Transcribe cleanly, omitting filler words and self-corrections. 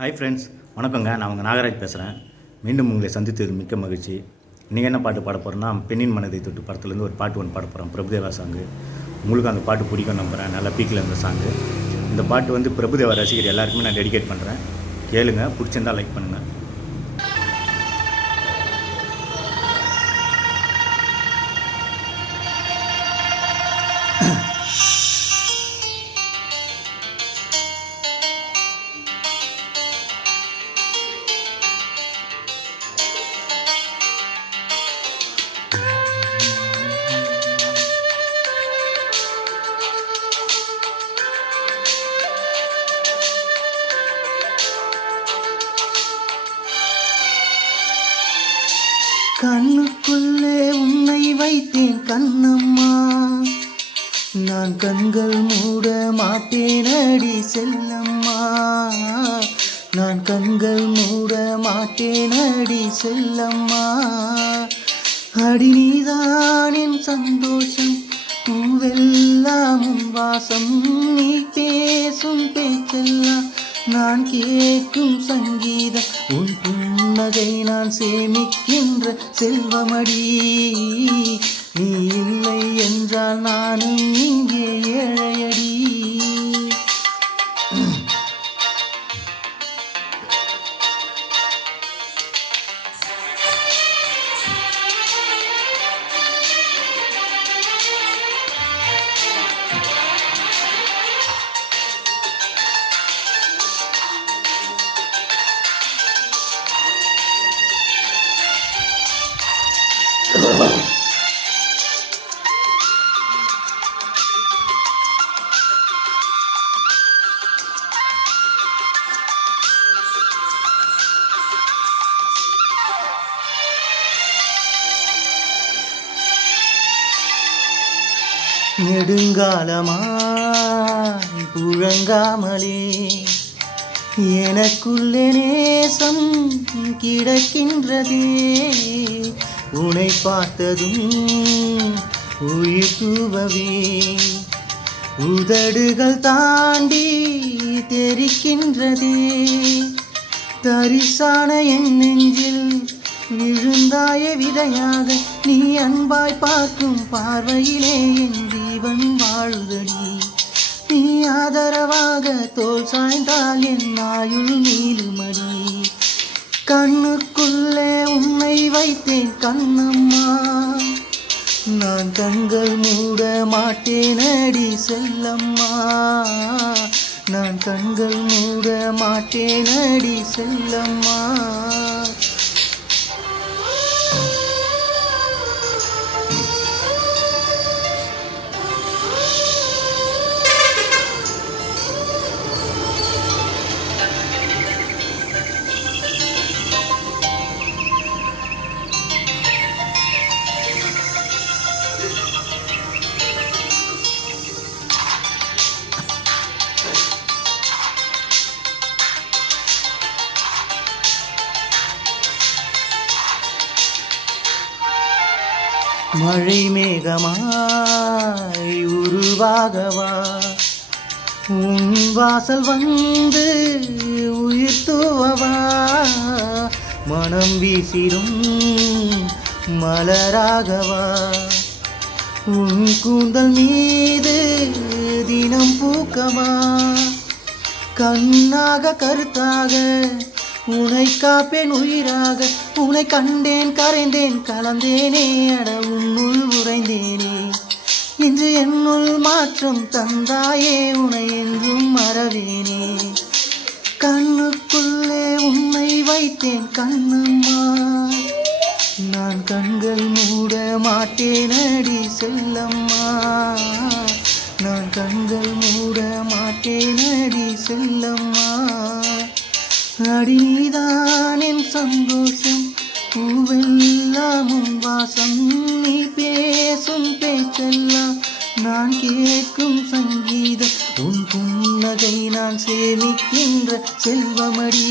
Hi friends, வணக்கங்க. நான் உங்கள் நாகராஜ் பேசுகிறேன். மீண்டும் உங்களை சந்தித்தது மிக்க மகிழ்ச்சி. இன்றைக்கி என்ன பாட்டு பாட போகிறேன்னா, பெண்ணின் மனதை தொட்டு படத்துலேருந்து ஒரு பாட்டு ஒன்று பாட போகிறேன். பிரபுதேவா சாங்கு. உங்களுக்கு அந்த பாட்டு பிடிக்கும் நம்புகிறேன். நல்லா பீக்கில் இருந்த சாங்கு. இந்த பாட்டு வந்து பிரபுதேவா ரசிகர் எல்லாருக்குமே நான் டெடிகேட் பண்ணுறேன். கேளுங்க, பிடிச்சிருந்தால் லைக் பண்ணுங்கள். கண்ணுக்குள்ளே உன்னை வைத்தேன் கண்ணம்மா, நான் கண்கள் மூட மாட்டேனடி செல்லம்மா, நான் கண்கள் மூட மாட்டேனடி செல்லம்மா. அடி நீதான் என் சந்தோஷம், பூவெல்லாம் உன் வாசம், நீ பேசும் பேச்செல்லாம் நான் கேட்கும் சங்கீதம், உன் புன்னகை நான் சேமிக்கின்ற செல்வமடி. நீ இல்லை என்றால் நானும் இங்கே ஏழையடி. நெடுங்காலமாய் புழங்காமலே எனக்குள்ளே நேசம் கிடக்கின்றதே, உன்னை பார்த்ததும் உயிர் தூவவே உதடுகள் தாண்டி தெரிக்கின்றதே. தரிசான என் நெஞ்சில் விழுந்தாய விதையாக, நீ அன்பாய் பார்க்கும் பார்வையிலே என் ஜீவன் வாழுதடி. நீ ஆதரவாக தோல் சாய்ந்தால் என் ஆயுள் நீளுமடி. கண்ணுக்குள்ளே உன்னை வைத்தேன் கண்ணம்மா, நான் கண்கள் மூட மாட்டேனடி செல்லம்மா, நான் கண்கள் மூட மாட்டேனடி செல்லம்மா. மழை மேகமாய் உருவாகவா, உன் வாசல் வந்து உயிர் தூவவா, மனம் வீசிடும் மலராகவா, உன் கூந்தல் மீது தினம் பூக்கவா, கண்ணாக கருத்தாக உனை காப்பேன் உயிராக, உனை கண்டேன் கரைந்தேன் கலந்தேனே, அட உன்னுள் உறைந்தேனே. இன்று என்னுள் மாற்றம் தந்தாயே, உனை என்றும் மறவேனே. கண்ணுக்குள்ளே உன்னை வைத்தேன் கண்ணம்மா, நான் கண்கள் மூட மாட்டேனடி செல்லம்மா, நான் கண்கள் மூட மாட்டேனடி செல்லம்மா. அடி நீதான் என் சந்தோஷம், பூவெல்லாம் உன் வாசம், நீ பேசும் பேச்செல்லாம் நான் கேட்கும் சங்கீதம், உன் புன்னகை நான் சேமிக்கின்ற செல்வமடி.